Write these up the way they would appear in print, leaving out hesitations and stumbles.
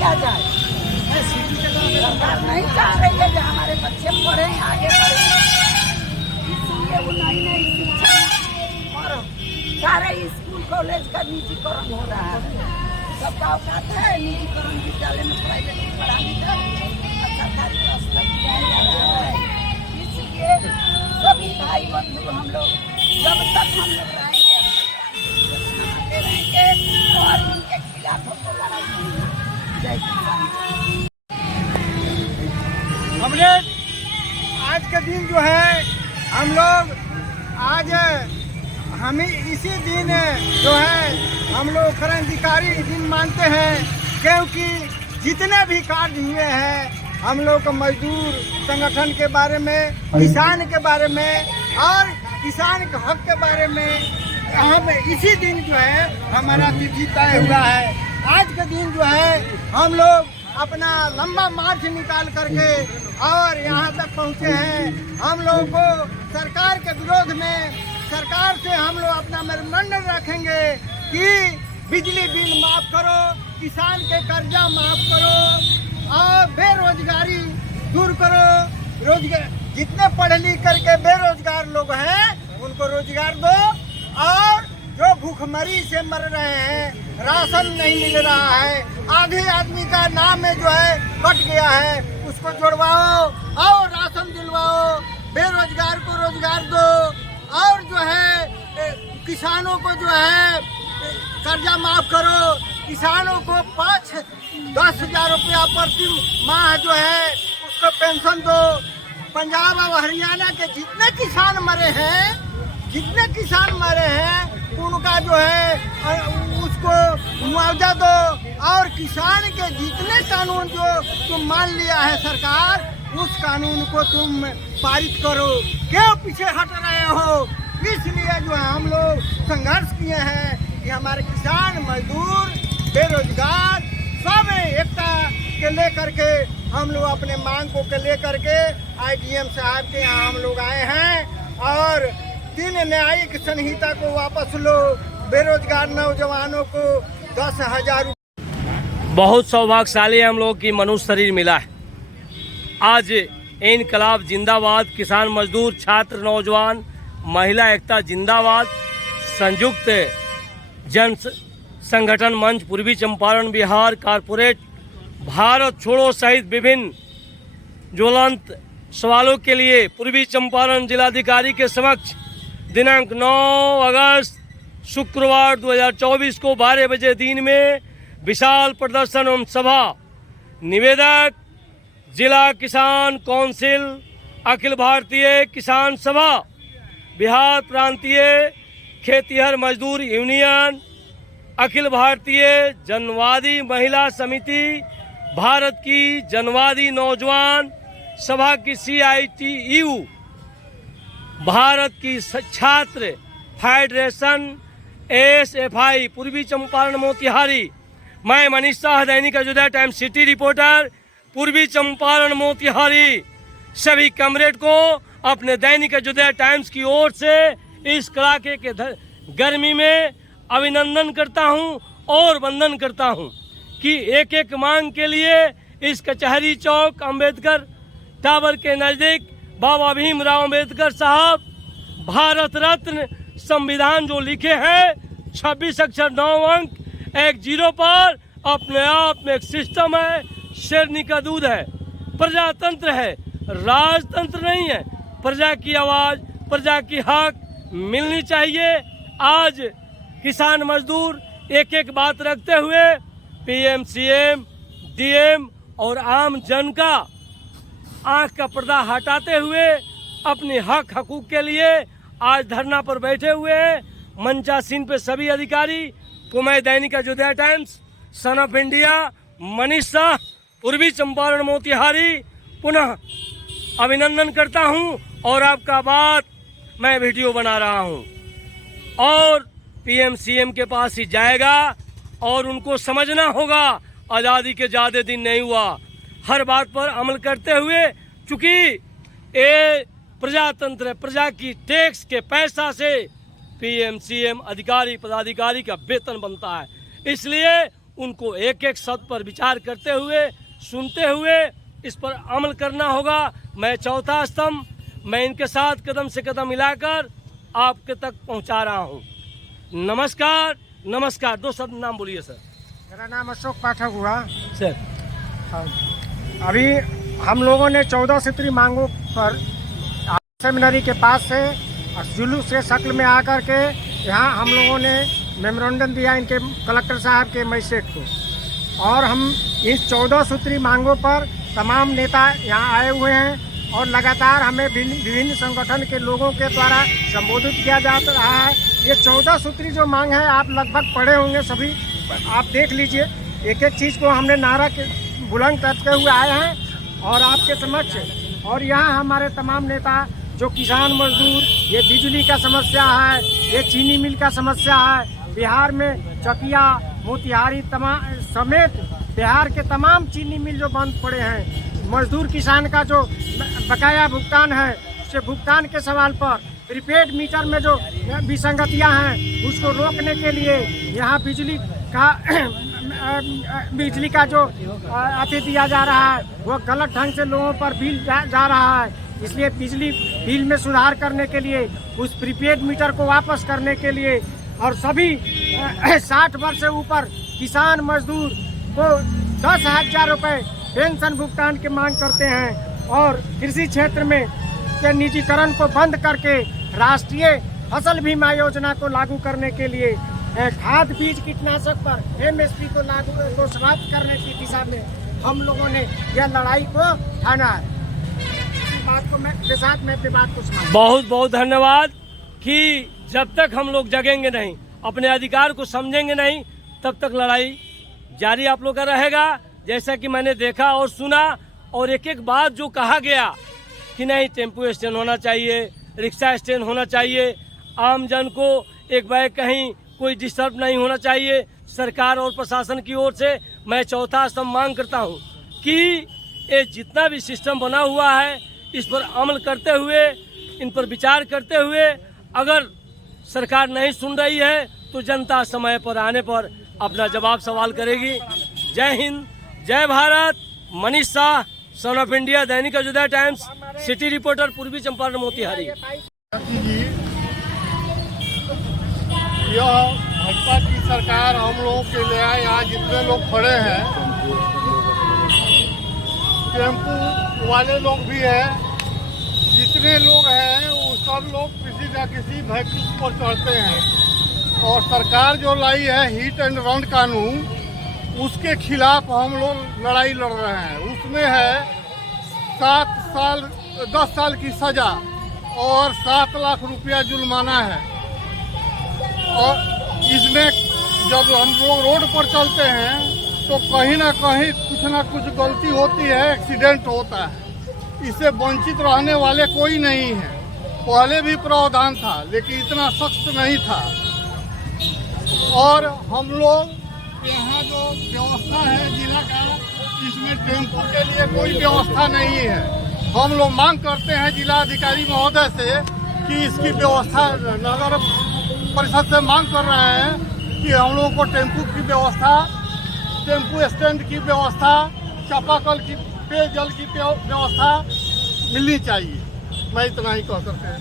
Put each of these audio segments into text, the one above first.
किया जाए। सरकार नहीं चाह रही है कि हमारे बच्चे पढ़ें, आगे बढ़ें, इसलिए वो नई नई शिक्षा और सारे स्कूल कॉलेज का निजीकरण हो रहा है। सबका औकात है निजीकरण, विद्यालय में प्राइवेट में पढ़ाने का, सरकारी व्यवस्था किया जा रहा है। इसलिए सभी भाई बंधु हम लोग जब तक हम लोग रहेंगे और उनके खिलाफ हमको लड़ाई करेंगे। जय किसान। हमने आज के दिन जो है हम लोग आज हमें इसी दिन जो है हम लोग क्रांतिकारी दिन मानते हैं, क्योंकि जितने भी कार्य हुए हैं हम लोग को मजदूर संगठन के बारे में, किसान के बारे में और किसान के हक के बारे में हम इसी दिन जो है हमारा तिथि तय हुआ है। आज के दिन जो है हम लोग अपना लंबा मार्च निकाल करके और यहाँ तक पहुँचे हैं। हम लोगों को सरकार के विरोध में, सरकार से हम लोग अपना मेमोरेंडम रखेंगे कि बिजली बिल माफ करो, किसान के कर्जा माफ करो और बेरोजगारी दूर करो। रोजगार जितने पढ़े लिख करके बेरोजगार लोग हैं उनको रोजगार दो, और जो भूखमरी से मर रहे हैं, राशन नहीं मिल रहा है, आधे आदमी का नाम में जो है कट गया है, उसको जुड़वाओ और राशन दिलवाओ। बेरोजगार को रोजगार दो और जो है किसानों को जो है कर्जा माफ करो। किसानों को 5-10 हजार रुपया प्रति माह जो है उसको पेंशन दो। पंजाब और हरियाणा के जितने किसान मरे हैं उनका जो है उसको मुआवजा दो, और किसान के जितने कानून जो तुम मान लिया है सरकार, उस कानून को तुम पारित करो। क्यों पीछे हट रहे हो? इसलिए जो है हम लोग संघर्ष किए हैं कि हमारे किसान, मजदूर, बेरोजगार सब एकता के लेकर के हम लोग अपने मांग को लेकर के IDM साहब के यहाँ हम लोग आए हैं, और 3 न्यायिक संहिता को वापस लो, बेरोजगार नौजवानों को 10,000। बहुत सौभाग्यशाली हम लोग की मनुष्य शरीर मिला है। आज इनकलाब जिंदाबाद, किसान मजदूर छात्र नौजवान महिला एकता जिंदाबाद, संयुक्त जन संगठन मंच पूर्वी चंपारण बिहार कॉरपोरेट, भारत छोड़ो सहित विभिन्न ज्वलंत सवालों के लिए पूर्वी चंपारण जिलाधिकारी के समक्ष दिनांक 9 अगस्त शुक्रवार 2024 को 12 बजे दिन में विशाल प्रदर्शन एवं सभा। निवेदक जिला किसान कौंसिल, अखिल भारतीय किसान सभा, बिहार प्रांतीय खेतिहर मजदूर यूनियन, अखिल भारतीय जनवादी महिला समिति, भारत की जनवादी नौजवान सभा की CITU, भारत की छात्र फेडरेशन SFI पूर्वी चंपारण मोतिहारी। मैं मनीष शाह, दैनिक अयोध्या टाइम्स सिटी रिपोर्टर, पूर्वी चंपारण मोतिहारी, सभी कमरेड को अपने दैनिक अयोध्या टाइम्स की ओर से इस कड़ाके के गर्मी में अभिनंदन करता हूं और वंदन करता हूं कि एक एक मांग के लिए इस कचहरी चौक अम्बेडकर टावर के नज़दीक बाबा भीमराव अम्बेडकर साहब भारत रत्न संविधान जो लिखे हैं 26 अक्षर 9 अंक 10 पर, अपने आप में एक सिस्टम है, शेरनी का दूध है, प्रजातंत्र है, राजतंत्र नहीं है। प्रजा की आवाज़, प्रजा की हक मिलनी चाहिए। आज किसान मजदूर एक एक बात रखते हुए PM, CM, DM और आम जन का आंख का पर्दा हटाते हुए अपने हक हकूक के लिए आज धरना पर बैठे हुए हैं। मंचासीन पे सभी अधिकारी को मैं दैनिक Ayodhya times, son of India, Manish Shah, पूर्वी चंपारण मोतिहारी पुनः अभिनंदन करता हूं, और आपका बात मैं वीडियो बना रहा हूं और PM, CM के पास ही जाएगा, और उनको समझना होगा आज़ादी के ज़्यादा दिन नहीं हुआ। हर बात पर अमल करते हुए, चूँकि ये प्रजातंत्र है, प्रजा की टैक्स के पैसा से PM, CM अधिकारी पदाधिकारी का वेतन बनता है, इसलिए उनको एक एक शब्द पर विचार करते हुए, सुनते हुए इस पर अमल करना होगा। मैं चौथा स्तंभ, मैं इनके साथ कदम से कदम मिलाकर आपके तक पहुंचा रहा हूं। नमस्कार। नमस्कार। 2 शब्द नाम बोलिए सर। मेरा नाम अशोक पाठक हुआ सर। हाँ। अभी हम लोगों ने 14 सूत्री मांगों पर सेमिनरी के पास से जुलूस के शक्ल में आकर के यहाँ हम लोगों ने मेमोरेंडम दिया इनके कलेक्टर साहब के मजिस्ट्रेट को, और हम इस 14 सूत्री मांगों पर तमाम नेता यहाँ आए हुए हैं और लगातार हमें विभिन्न संगठन के लोगों के द्वारा संबोधित किया जा रहा है। ये 14 सूत्री जो मांग है आप लगभग पढ़े होंगे सभी, आप देख लीजिए। एक एक चीज़ को हमने नारा के बुलंद करते हुए आए हैं और आपके समक्ष। और यहाँ हमारे तमाम नेता जो किसान मजदूर, ये बिजली का समस्या है, ये चीनी मिल का समस्या है, बिहार में चकिया, मोतिहारी समेत बिहार के तमाम चीनी मिल जो बंद पड़े हैं, मजदूर किसान का जो बकाया भुगतान है उसके भुगतान के सवाल पर, प्रीपेड मीटर में जो विसंगतियां हैं उसको रोकने के लिए यहाँ बिजली का जो अति दिया जा रहा है वो गलत ढंग से लोगों पर बिल जा रहा है। इसलिए बिजली बिल में सुधार करने के लिए, उस प्रीपेड मीटर को वापस करने के लिए, और सभी 60 वर्ष से ऊपर किसान मजदूर को 10,000 रुपये पेंशन भुगतान की मांग करते हैं। और कृषि क्षेत्र में के निजीकरण को बंद करके राष्ट्रीय फसल बीमा योजना को लागू करने के लिए, खाद बीज कीटनाशक पर MSP को समाप्त करने की दिशा में हम लोगों ने यह लड़ाई को ठाना है। बात को मैं बात को समझ। बहुत बहुत धन्यवाद कि जब तक हम लोग जगेंगे नहीं, अपने अधिकार को समझेंगे नहीं, तब तक लड़ाई जारी आप लोग का रहेगा। जैसा कि मैंने देखा और सुना, और एक एक बात जो कहा गया कि नहीं टेम्पो स्टैंड होना चाहिए, रिक्शा स्टैंड होना चाहिए, आम जन को एक बैग कहीं कोई डिस्टर्ब नहीं होना चाहिए। सरकार और प्रशासन की ओर से मैं चौथा स्तंभ मांग करता हूं कि ये जितना भी सिस्टम बना हुआ है इस पर अमल करते हुए, इन पर विचार करते हुए, अगर सरकार नहीं सुन रही है तो जनता समय पर आने पर अपना जवाब सवाल करेगी। जय हिंद, जय Bharat. Manish Shah, son of India, Dainik Ayodhya times, city reporter, पूर्वी चंपारण, मोतिहारी। यह भाजपा की सरकार हम लोगों के लिए यहाँ जितने लोग खड़े हैं, टेम्पू वाले लोग भी हैं, जितने लोग हैं वो सब लोग किसी न किसी व्हीकल पर चढ़ते हैं। और सरकार जो लाई है हिट एंड रन कानून, उसके खिलाफ हम लोग लड़ाई लड़ रहे हैं। उसमें है 10 साल की सजा और 7 लाख रुपया जुर्माना है। और इसमें जब हम लोग रोड पर चलते हैं तो कहीं ना कहीं कुछ ना कुछ गलती होती है, एक्सीडेंट होता है। इससे वंचित रहने वाले कोई नहीं है। पहले भी प्रावधान था लेकिन इतना सख्त नहीं था। और हम लोग यहाँ जो व्यवस्था है जिला का, इसमें टेम्पो के लिए कोई व्यवस्था नहीं है। हम लोग मांग करते हैं जिला अधिकारी महोदय से कि इसकी व्यवस्था, नगर परिषद से मांग कर रहे हैं कि हम लोगों को टेम्पो की व्यवस्था, टेम्पो स्टैंड की व्यवस्था, चापाकल की, पेयजल की व्यवस्था मिलनी चाहिए। मैं इतना ही कह सकते हैं।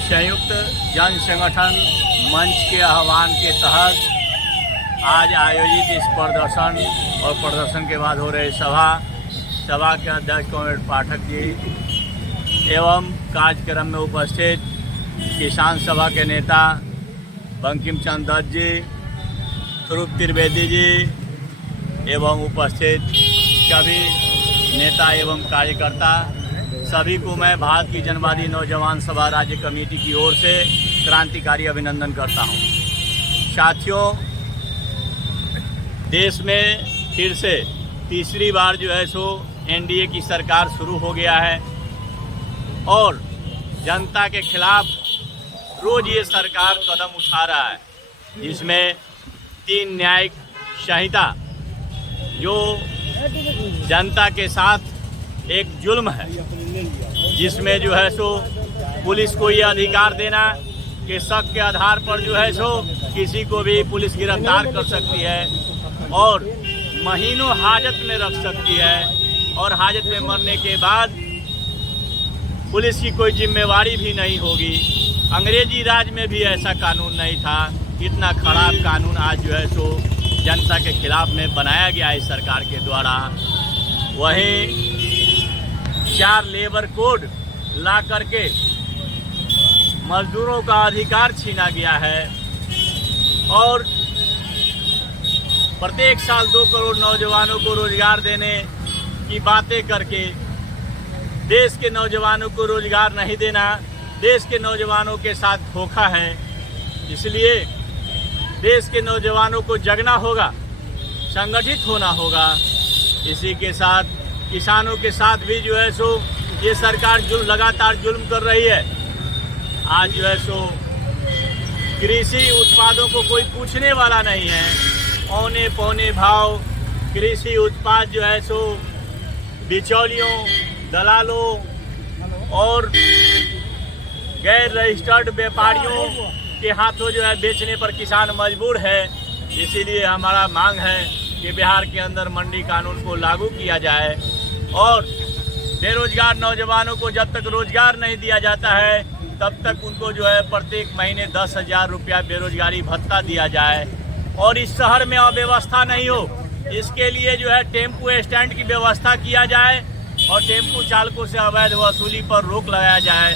संयुक्त जन संगठन मंच के आह्वान के तहत आज आयोजित इस प्रदर्शन और प्रदर्शन के बाद हो रही सभा के अध्यक्ष कॉमरेड पाठक जी एवं कार्यक्रम में उपस्थित किसान सभा के नेता बंकिम चंद्र दत्त जी, ध्रुव त्रिवेदी जी एवं उपस्थित सभी नेता एवं कार्यकर्ता, सभी को मैं भारत की जनवादी नौजवान सभा राज्य कमेटी की ओर से क्रांतिकारी अभिनंदन करता हूं। साथियों, देश में फिर से तीसरी बार जो है सो एनडीए की सरकार शुरू हो गया है और जनता के खिलाफ रोज ये सरकार कदम उठा रहा है, जिसमें 3 न्यायिक संहिता जो जनता के साथ एक जुल्म है, जिसमें जो है सो पुलिस को ये अधिकार देना कि शक के आधार पर जो है सो किसी को भी पुलिस गिरफ्तार कर सकती है। और महीनों हाजत में रख सकती है, और हाजत में मरने के बाद पुलिस की कोई जिम्मेवारी भी नहीं होगी। अंग्रेजी राज में भी ऐसा कानून नहीं था। इतना खराब कानून आज जो है सो जनता के खिलाफ में बनाया गया है इस सरकार के द्वारा। वहीं 4 लेबर कोड ला करके मजदूरों का अधिकार छीना गया है, और प्रत्येक साल 2 करोड़ नौजवानों को रोजगार देने की बातें करके देश के नौजवानों को रोजगार नहीं देना देश के नौजवानों के साथ धोखा है। इसलिए देश के नौजवानों को जगना होगा, संगठित होना होगा। इसी के साथ किसानों के साथ भी जो है सो ये सरकार लगातार जुल्म कर रही है। आज जो है सो कृषि उत्पादों को कोई पूछने वाला नहीं है। औने पौने भाव कृषि उत्पाद जो है सो बिचौलियों, दलालों और गैर रजिस्टर्ड व्यापारियों के हाथों जो है बेचने पर किसान मजबूर है। इसीलिए हमारा मांग है कि बिहार के अंदर मंडी कानून को लागू किया जाए, और बेरोजगार नौजवानों को जब तक रोजगार नहीं दिया जाता है तब तक उनको जो है प्रत्येक महीने 10,000 रुपया बेरोजगारी भत्ता दिया जाए, और इस शहर में अव्यवस्था नहीं हो। इसके लिए जो है टेम्पू स्टैंड की व्यवस्था किया जाए, और टेम्पू चालकों से अवैध वसूली पर रोक लगाया जाए।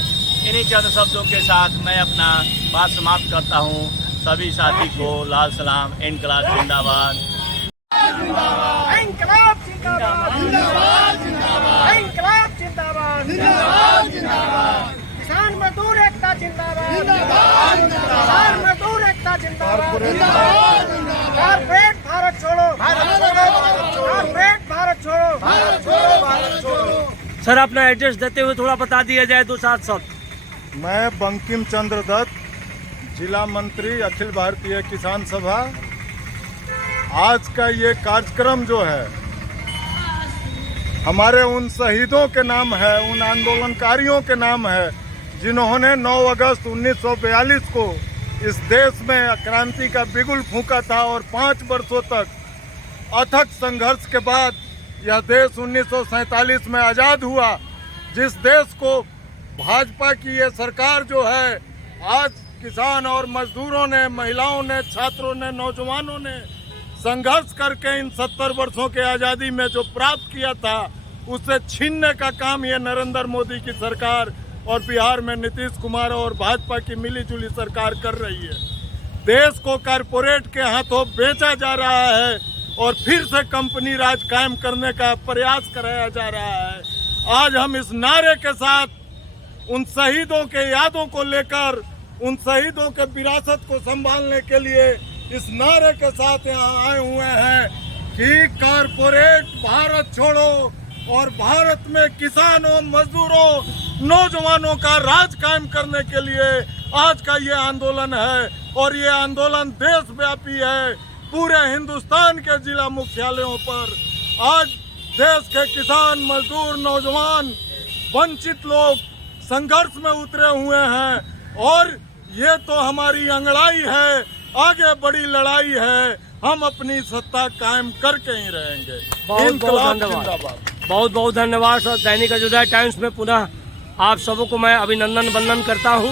इन्हीं चंद शब्दों के साथ मैं अपना बात समाप्त करता हूँ। सभी साथी को लाल सलाम। इनकलाब जिंदाबाद। इंकलाब जिंदाबाद, इंकलाब जिंदाबाद, किसान मजदूर एकता जिंदाबाद, किसान मजदूर एकता जिंदाबाद, कारपोरेट भारत छोड़ो, कारपोरेट भारत छोड़ो, भारत छोड़ो। सर अपना एड्रेस देते हुए थोड़ा बता दिया जाए 2-7 शब्द। मैं बंकिम चंद्र दत्त, जिला मंत्री, अखिल भारतीय किसान सभा। आज का ये कार्यक्रम जो है हमारे उन शहीदों के नाम है, उन आंदोलनकारियों के नाम है जिन्होंने 9 अगस्त 1942 को इस देश में क्रांति का बिगुल फूंका था, और 5 वर्षों तक अथक संघर्ष के बाद यह देश 1947 में आज़ाद हुआ। जिस देश को भाजपा की ये सरकार जो है, आज किसान और मजदूरों ने, महिलाओं ने, छात्रों ने, नौजवानों ने संघर्ष करके इन 70 वर्षों के आज़ादी में जो प्राप्त किया था उसे छीनने का काम ये नरेंद्र मोदी की सरकार और बिहार में नीतीश कुमार और भाजपा की मिलीजुली सरकार कर रही है। देश को कारपोरेट के हाथों बेचा जा रहा है, और फिर से कंपनी राज कायम करने का प्रयास कराया जा रहा है। आज हम इस नारे के साथ उन शहीदों के यादों को लेकर, उन शहीदों के विरासत को संभालने के लिए इस नारे के साथ यहाँ आए हुए हैं कि कारपोरेट भारत छोड़ो, और भारत में किसानों, मजदूरों, नौजवानों का राज कायम करने के लिए आज का ये आंदोलन है। और ये आंदोलन देशव्यापी है। पूरे हिंदुस्तान के जिला मुख्यालयों पर आज देश के किसान, मजदूर, नौजवान, वंचित लोग संघर्ष में उतरे हुए हैं, और ये तो हमारी अंगड़ाई है, आगे बड़ी लड़ाई है। हम अपनी सत्ता कायम करके ही रहेंगे। बहुत बहुत धन्यवाद सर। दैनिक अयोध्या टाइम्स में पुनः आप सबों को मैं अभिनंदन वंदन करता हूं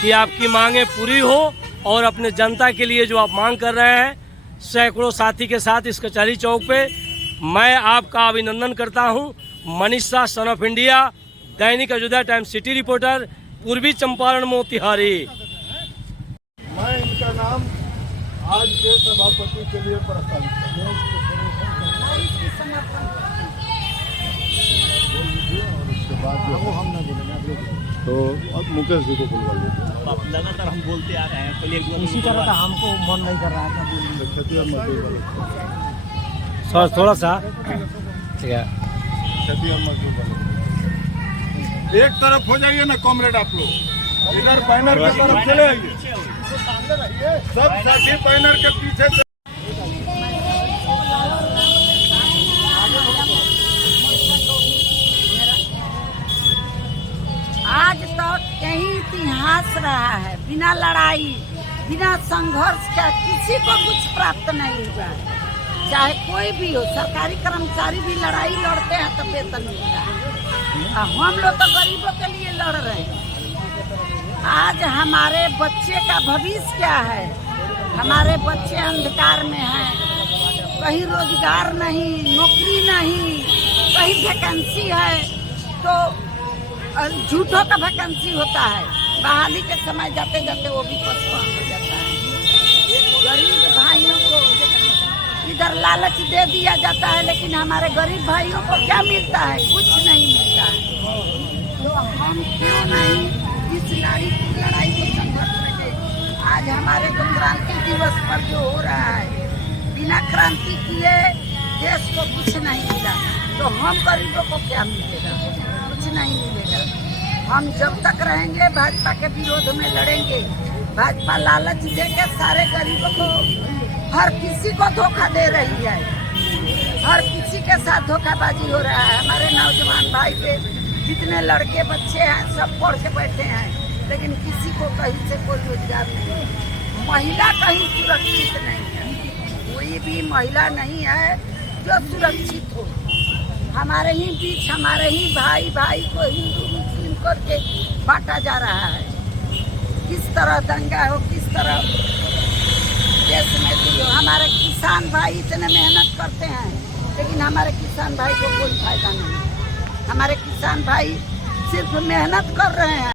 कि आपकी मांगें पूरी हो, और अपने जनता के लिए जो आप मांग कर रहे हैं सैकड़ों साथी के साथ इस कचहरी चौक पे, मैं आपका अभिनंदन करता हूं। Manish Shah, son of India, Dainik Ayodhya times city reporter, पूर्वी चंपारण, मोतिहारी। मैं इनका नाम आज के सभापति के लिए प्रस्तावित करता हूं। तो अब मुकेश जी को बुलवा लीजिए। लगातार हम बोलते आ रहे हैं, पहले इसी तरह का हमको मन नहीं कर रहा था। सर थोड़ा सा ठीक है, एक तरफ हो जाइए ना कॉमरेड, आप लोग इधर बैनर की तरफ चले आइए, सब साथी बैनर के पीछे से। आज तक यही इतिहास रहा है, बिना लड़ाई, बिना संघर्ष का किसी को कुछ प्राप्त नहीं हुआ। चाहे कोई भी हो, सरकारी कर्मचारी भी लड़ाई लड़ते हैं तो वेतन मिलता है। हम लोग तो गरीबों के लिए लड़ रहे हैं। आज हमारे बच्चे का भविष्य क्या है? हमारे बच्चे अंधकार में हैं, कहीं रोजगार नहीं, नौकरी नहीं, कहीं वैकेंसी है तो झूठों का वैकेंसी होता है, बहाली के समय जाते जाते वो भी पोस्टपोन हो जाता है। गरीब भाइयों को इधर लालच दे दिया जाता है, लेकिन हमारे गरीब भाइयों को क्या मिलता है? कुछ नहीं मिलता है। तो हम क्यों नहीं इस लड़ाई को संघर्ष में? आज हमारे को क्रांति दिवस पर जो हो रहा है, बिना क्रांति किए देश को कुछ नहीं मिला, तो हम गरीबों को क्या मिलेगा? कुछ नहीं मिलेगा। हम जब तक रहेंगे भाजपा के विरोध में लड़ेंगे। भाजपा लालच देके सारे गरीबों को, हर किसी को धोखा दे रही है, हर किसी के साथ धोखाबाजी हो रहा है। हमारे नौजवान भाई के जितने लड़के बच्चे हैं सब पढ़ के बैठे हैं, लेकिन किसी को कहीं से कोई रोजगार नहीं है। महिला कहीं सुरक्षित नहीं है, कोई भी महिला नहीं है जो सुरक्षित हो। हमारे ही बीच हमारे ही भाई भाई को हिंदू मुस्लिम करके बांटा जा रहा है। किस तरह दंगा हो, किस तरह देश में भी हो। हमारे किसान भाई इतने मेहनत करते हैं, लेकिन हमारे किसान भाई को कोई फायदा नहीं। हमारे किसान भाई सिर्फ मेहनत कर रहे हैं।